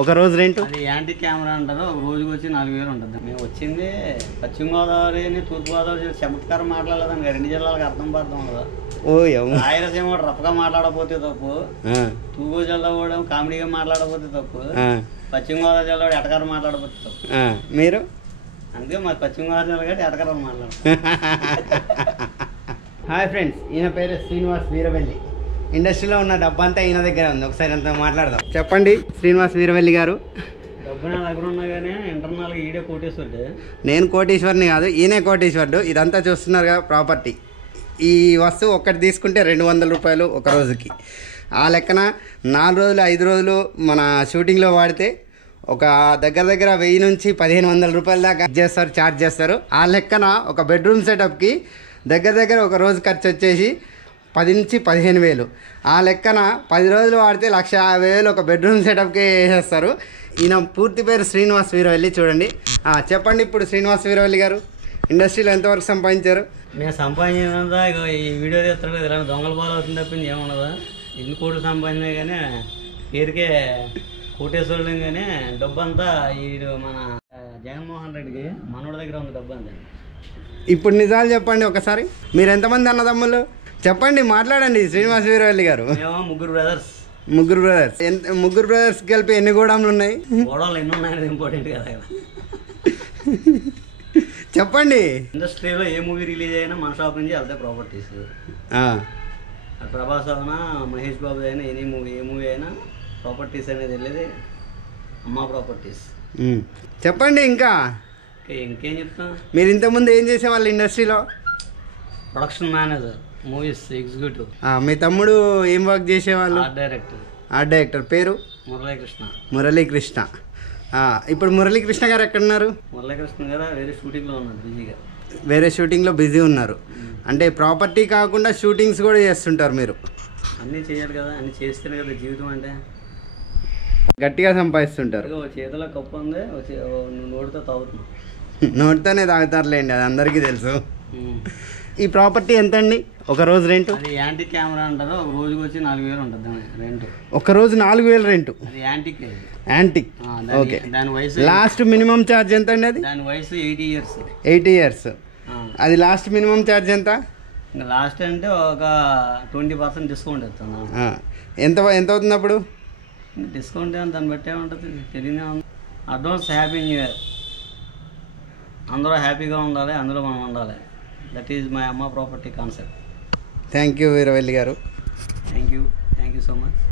ఒక రోజు రెంట్? అది యాంటీ కెమెరా అంటారు, ఒక రోజుకి వచ్చి 4000 ఉంటుంది. మేము వచ్చింది పశ్చిమ గోదావరి తూర్పు గోదావరి చమత్కారం మాట్లాడలేదని 2 జిల్లాలకు అర్థం పడతాం కదా. ఓ రాయలసీమ కూడా రఫ్గా మాట్లాడకపోతే తప్పు, తూర్పు జిల్లా కూడా కామెడీగా మాట్లాడకపోతే తప్పు, పశ్చిమ గోదావరి జిల్లా కూడా ఎటకారం మాట్లాడకపోతే తప్పు. మీరు అందుకే మాకు పశ్చిమ గోదావరి జిల్లా కాబట్టి ఎటకారం మాట్లాడతాం. హాయ్ ఫ్రెండ్స్, ఈయన పేరు శ్రీనివాస్ వీరవెల్లి. ఇండస్ట్రీలో ఉన్న డబ్బంతా ఈయన దగ్గర ఉంది. ఒకసారి అంతా మాట్లాడదాం. చెప్పండి శ్రీనివాస్ వీరవెల్లి గారు. డబ్బు నా దగ్గర ఉన్నా కానీ ఇంటర్నల్గా ఈడే కోటేశ్వరుడు. నేను కోటీశ్వరిని కాదు, ఈయనే కోటీశ్వరుడు. ఇదంతా చూస్తున్నారు కదా ప్రాపర్టీ. ఈ వస్తువు ఒక్కటి తీసుకుంటే 200 రూపాయలు ఒక రోజుకి. ఆ లెక్కన 4 రోజులు 5 రోజులు మన షూటింగ్లో వాడితే ఒక దగ్గర 1000 నుంచి 1500 రూపాయల దాకా ఛార్జ్ చేస్తారు. ఆ లెక్కన ఒక బెడ్రూమ్ సెటప్కి దగ్గర ఒక రోజు ఖర్చు వచ్చేసి 10 నుంచి 15,000. ఆ లెక్కన 10 రోజులు వాడితే 1,50,000 ఒక బెడ్రూమ్ సెటప్కి వేసేస్తారు. ఈయన పూర్తి పేరు శ్రీనివాస్ వీరవెల్లి. చూడండి, చెప్పండి ఇప్పుడు శ్రీనివాస్ వీరవెల్లి గారు ఇండస్ట్రీలో ఎంతవరకు సంపాదించారు? నేను సంపాదించినంత ఇక ఈ వీడియో తీస్తాడు ఇలా దొంగల పాలు అవుతుంది తప్పింది ఏమున్నదా. ఎన్ని కోట్లు సంపాదించినా కానీ పేరుకే కోటేశ్వరుడు, కానీ డబ్బు అంతా ఈ మన జగన్మోహన్ రెడ్డికి మనోడి దగ్గర ఉంది డబ్బు అంతా. ఇప్పుడు నిజాలు చెప్పండి ఒకసారి. మీరు ఎంతమంది అన్నదమ్ములు చెప్పండి, మాట్లాడండి శ్రీనివాస్ వీరవెల్లి గారు. ముగ్గురు బ్రదర్స్. ముగ్గురు బ్రదర్స్ కలిపి ఎన్ని గోడాములు ఉన్నాయి? గోడలు ఎన్ని ఉన్నాయని ఇంపార్టెంట్ కదా. చెప్పండి. ఇండస్ట్రీలో ఏ మూవీ రిలీజ్ అయినా మన షాప్ నుంచి వెళ్తాయి ప్రాపర్టీస్. ప్రభాస్ అయినా మహేష్ బాబు అయినా ఏ మూవీ అయినా ప్రాపర్టీస్ అనేది వెళ్ళేది అమ్మ ప్రాపర్టీస్. చెప్పండి ఇంకా ఇంకేం చెప్తాం. మీరు ఇంతకుముందు ఏం చేసేవాళ్ళు ఇండస్ట్రీలో? Production manager, movies executive. మీ తమ్ముడు ఏం వర్క్ చేసేవాళ్ళు? Art director. పేరు? మురళీకృష్ణ. ఇప్పుడు మురళీకృష్ణ గారు ఎక్కడున్నారు? మురళీకృష్ణ గారు వేరే షూటింగ్లో ఉన్నారు, బిజీగా. వేరే షూటింగ్లో బిజీ ఉన్నారు. అంటే ప్రాపర్టీ కాకుండా షూటింగ్స్ కూడా చేస్తుంటారు మీరు? అన్నీ చేయాలి కదా, అన్నీ చేస్తేనే కదా జీవితం అంటే. గట్టిగా సంపాదిస్తుంటారు. చేతిలో కప్పు ఉంది, నోటితో తాగుతున్నాం. నోటితోనే తాగుతారులేండి, అది అందరికీ తెలుసు. ఈ ప్రాపర్టీ ఎంత అండి ఒక రోజు రెంట్? అది యాంటీ కెమెరా అంటారు, ఒక రోజుకి వచ్చి 4000 ఉంటుంది రెంట్. ఒక రోజు 4000 రెంట్? అది యాంటిక్. ఓకే. దాని వయసు లాస్ట్ మినిమం ఛార్జ్ ఎంత అండి? అది దాని వయసు 80 ఇయర్స్. 80 ఇయర్స్. అది లాస్ట్ మినిమం ఛార్జ్ ఎంత? లాస్ట్ అంటే ఒక 20% డిస్కౌంట్ ఇస్తాను. ఎంత అవుతుంది అప్పుడు డిస్కౌంట్? దాన్ని బట్టే ఉంటుంది, తెలియదే ఉంది. Advance happy new year. అందరూ హ్యాపీగా ఉండాలి, అందులో మనం ఉండాలి. దట్ ఈజ్ మై అమ్మ property concept. Thank you Veeravelli garu. Thank you so much.